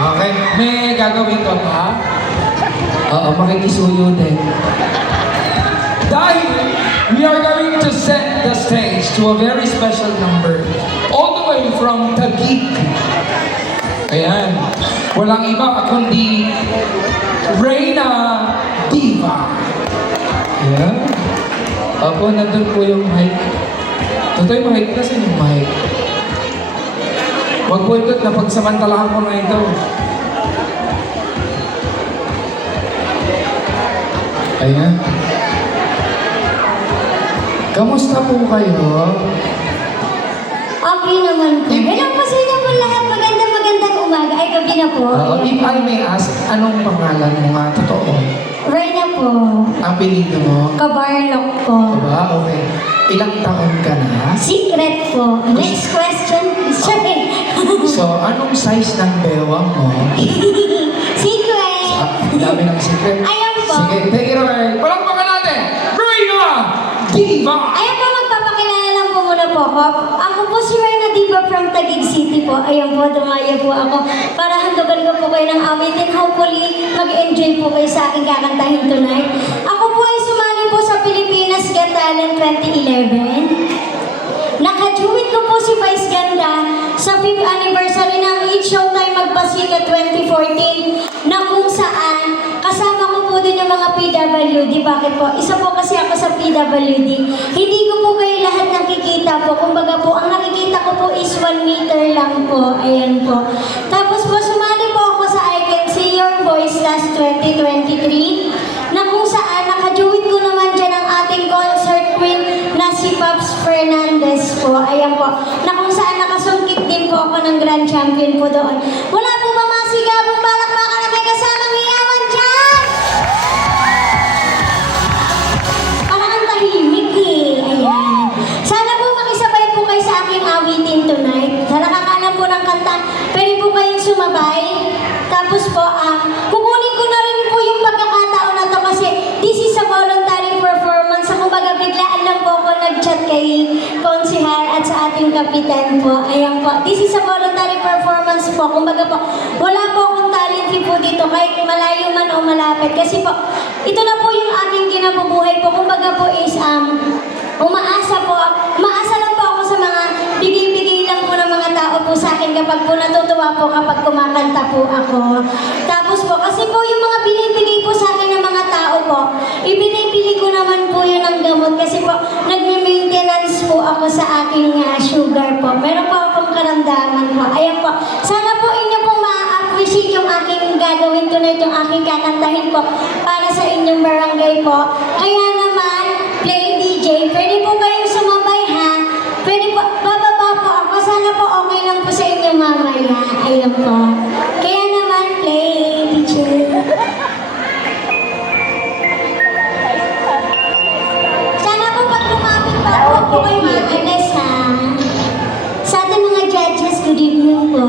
Okay, may gagawin ka pa? Oo, makikisuyo din. Dahil we are going to set the stage to a very special number all the way from Taguig. Ayan. Walang iba kundi Reyna Diva. Ayan. Opo, nandun po yung mic. Tutoy, mic kasi yung mic. Huwag po ito, napagsamantalahan ko na ito. Ayan. Kamusta po kayo? Okay naman po. Hello po sa inyo po lahat. Magandang umaga. Ay, gabi na po. If I may ask, anong pangalan mo nga totoo? Reyna po. Apelido mo? Kabarlok po. Diba? Okay. Ilang taon ka na? Secret po. Next question. Sorry. So, anong size ng bewang mo? Secret. Dami ng secret. Ayan po. Sige, take it away. Palakpakan natin! Reyna Diva! Ayan po, magpapakilala lang po muna po ako. Ako po si Reyna Diva from Taguig City po. Ayan po, dumaya po ako para handugan ko po kayo ng awitin. Hopefully, mag-enjoy po kayo sa aking kakantahin tonight. Ako po ay sumali po sa Pilipinas Got Talent 2011. Nakajuwit ko po si Vice Ganda sa 5th anniversary ng Eat Showtime Magpasikat 2014 na kung saan kasama ko po din yung mga PWD. Bakit po? Isa po kasi ako sa PWD. Hindi ko po kayo lahat nakikita po. Kumbaga po, ang nakikita ko po is 1 meter lang po. Ayan po. Tapos po, sumali po ako sa I Can See Your Voice last 2023 na kung saan nakajuwit ko naman dyan ang ating concert queen na si Pops Fernandez po. Ayan po. Na kung saan nakasungkit din po ako ng grand champion po doon. Wala po ba mga sigabong palakpakan na may kasamang hiyawan dyan? Parang ang tahimik eh. Ayan. Sana po makisabay po kayo sa aking awitin tonight. Sa nakakalam po ng kanta, pwede po kayong sumabay. Tapos po, kukunin ko na rin po yung pagkakataon na to kasi this is a voluntary performance. Kumbaga, biglaan lang po ako nag-chat kay Konsihar at sa ating kapitan po. Ayan po. This is a voluntary performance po. Kumbaga po, wala po akong talent po dito kahit malayo man o malapit. Kasi po, ito na po yung aking kinabubuhay po. Kumbaga po is, umaasa lang po ako sa mga bigay-bigay lang po ng mga tao po sa akin kapag po natutuwa po kapag kumakanta po ako. Tapos po, kasi po yung mga binibigay po sa akin ng mga tao po, ibinibili ko naman po yun ng gamot kasi po nagme-maintenance po ako sa aking sugar po. Meron po akong karamdaman po. Ayan po. Sana po inyo pong ma-appreciate yung aking gagawin tonight, yung aking kakantahin po para sa inyong barangay po. Kaya naman, play DJ, pwede po kayong sumabay ha. Pwede po, bababa po ako. Sana po okay lang po sa inyo mamaya. Ayan po. Kaya naman, play DJ. Sana po pag lumapit pa po, huwag po kayo maalis ha. Sa ating mga judges, good evening po.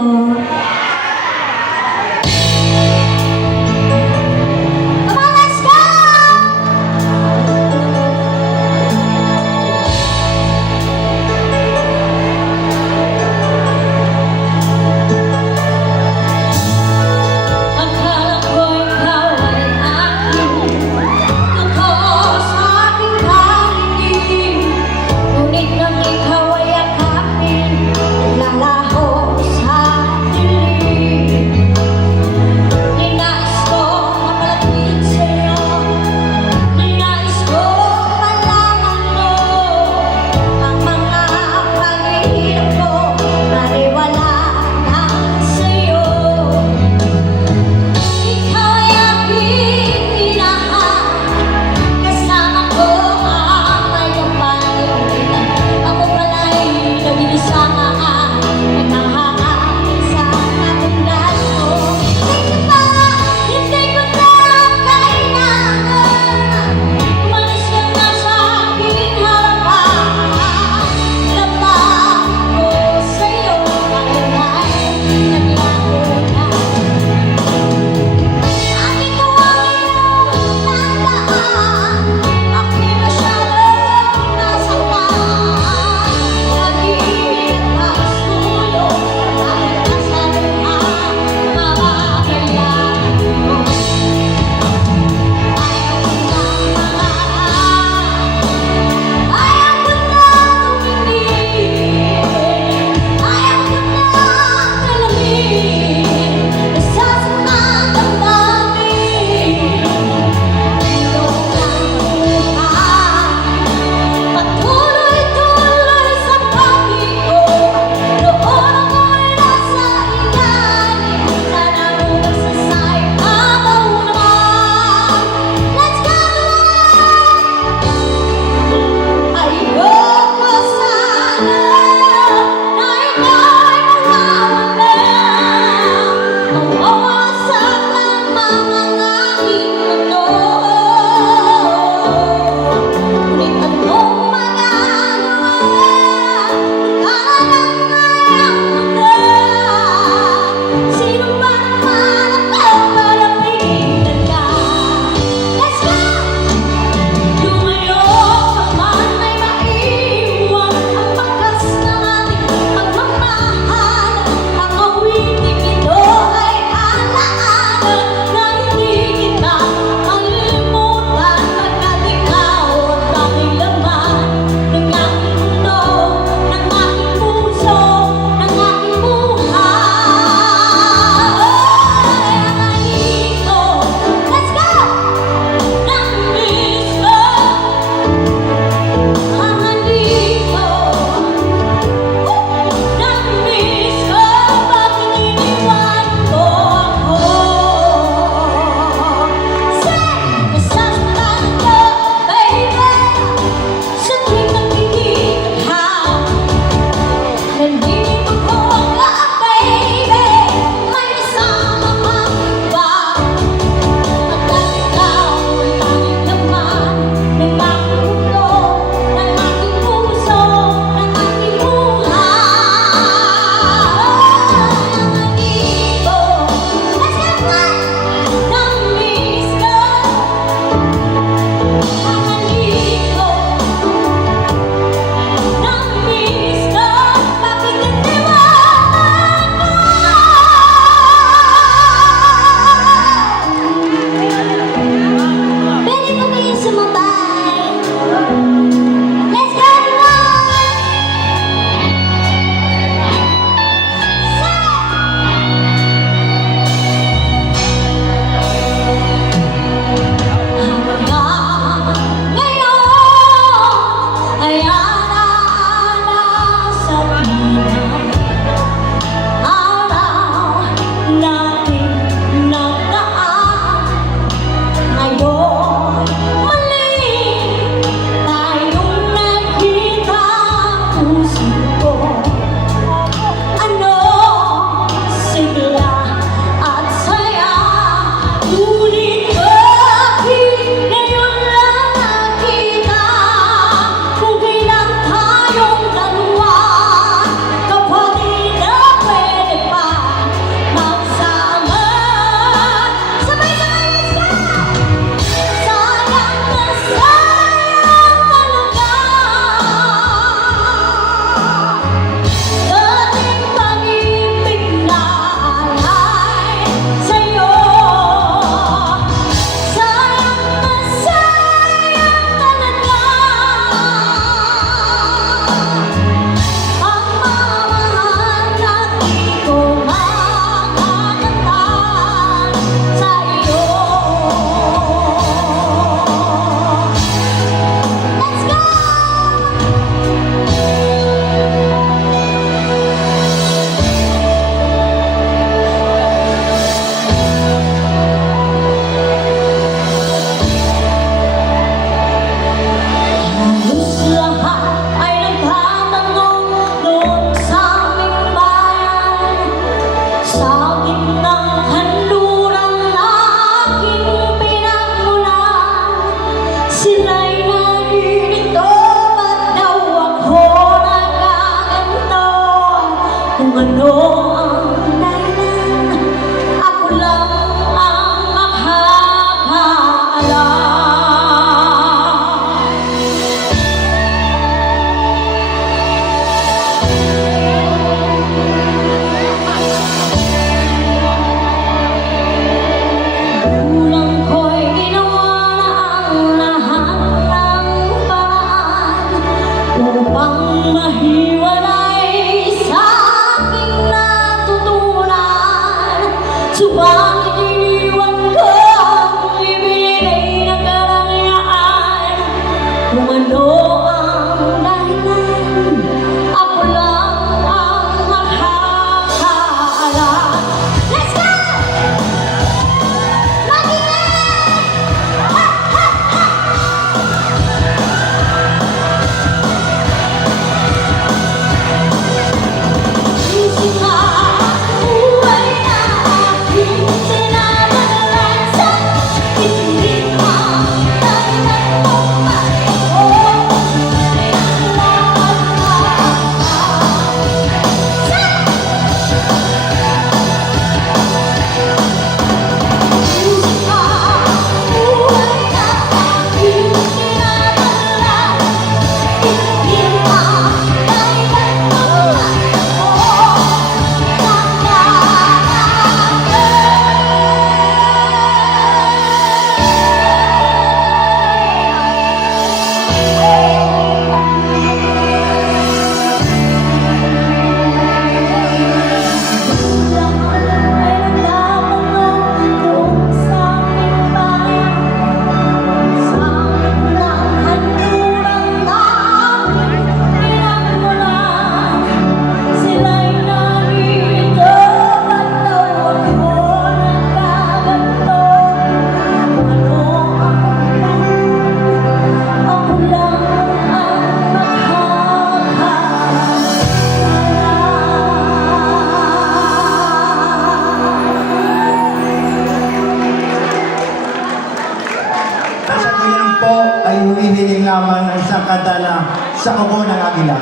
magiging naman ng isang kanta na sa kuko ng agila.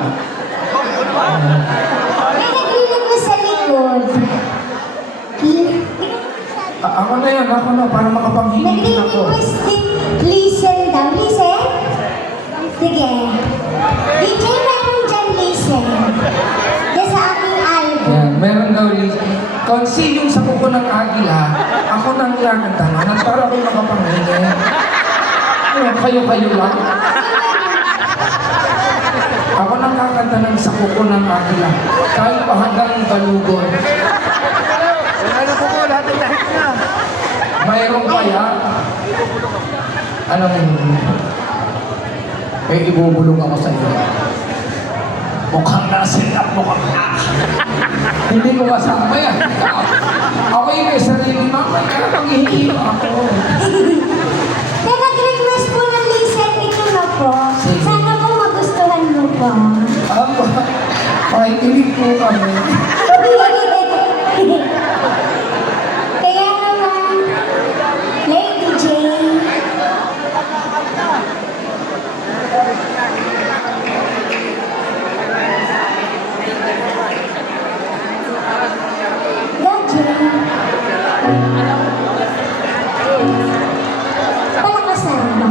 May naglilig ko sa likod. Ako na yan, ako na, para makapanghiling ako. Nag-request din, listen daw. Listen? Sige. DJ, meron dyan listen. Yan sa aking album. Yan, meron daw list. Konsi yung sa kuko ng agila, ako nang kakanta na, para ako makapanghiling. Ayun, kayo-kayo lang. Ako nang kakanta ng sa kuko ng agila, kahit pa hanggang balugon. Ano po ko, lahat ng dahil na. Mayroong kaya, alam mo, may ibubulong ako sa iyo. Mukhang nasin at mukhang na. Hindi ko masama yan. Ako yung may sarili mama, kaya panghihingi ako. Kaya nag-request po ng listen, ito na po. Sige. Sana po magustuhan mo po. Pakikinig po kami. Kaya naman, Lady Jane. Go, Jane. Palakasan mo.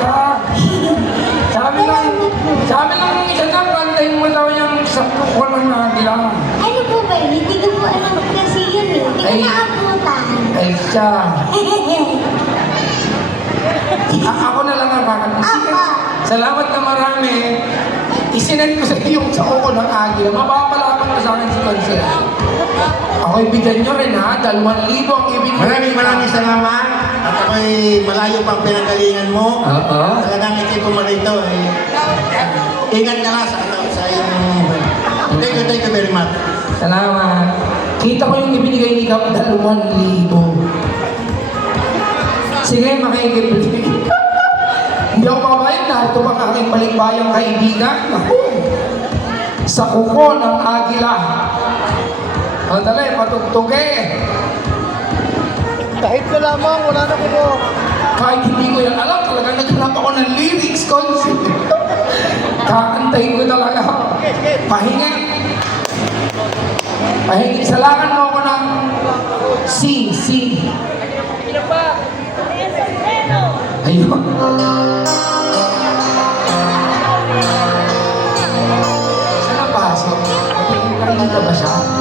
ka. Sabi lang ng isa dyan, kantahin mo daw yung sa kuko ng agila. Ano po ba yun? Hindi ko po alam kasi yun eh. Hindi ko Ay. naabutan. Ay siya. Ako na lang ang kakanta. Sige, Ako. salamat na marami. Isinend ko sa iyo yung sa kuko ng agila. Mapapalaban mo sa akin si Consuelo. Ako'y bigyan nyo rin ha. 2,000 ang ibigay. Maraming salamat. At ako'y malayo pang pinanggalingan mo. Oo. Talagang ikipo mo rito. Ingat ka lang sa iyong... Thank you very much. Salamat. Kita ko yung ibinigay ni Kap, 2,000. Sige, makikipili. Hindi ako mabayad na. Ito bang aking balikbayang kaibigan? Ako. Sa kuko ng agila. Ang dali, patugtuge. Kahit ka lamang, wala na ko. Kahit hindi ko yan alam, talagang naghanap ako ng lyrics concept. Kakantahin ko talaga. Pahinga. Pahinga. Salakan mo ako ng C. Ayun. Saan ang pasok? Nakikita ba siya?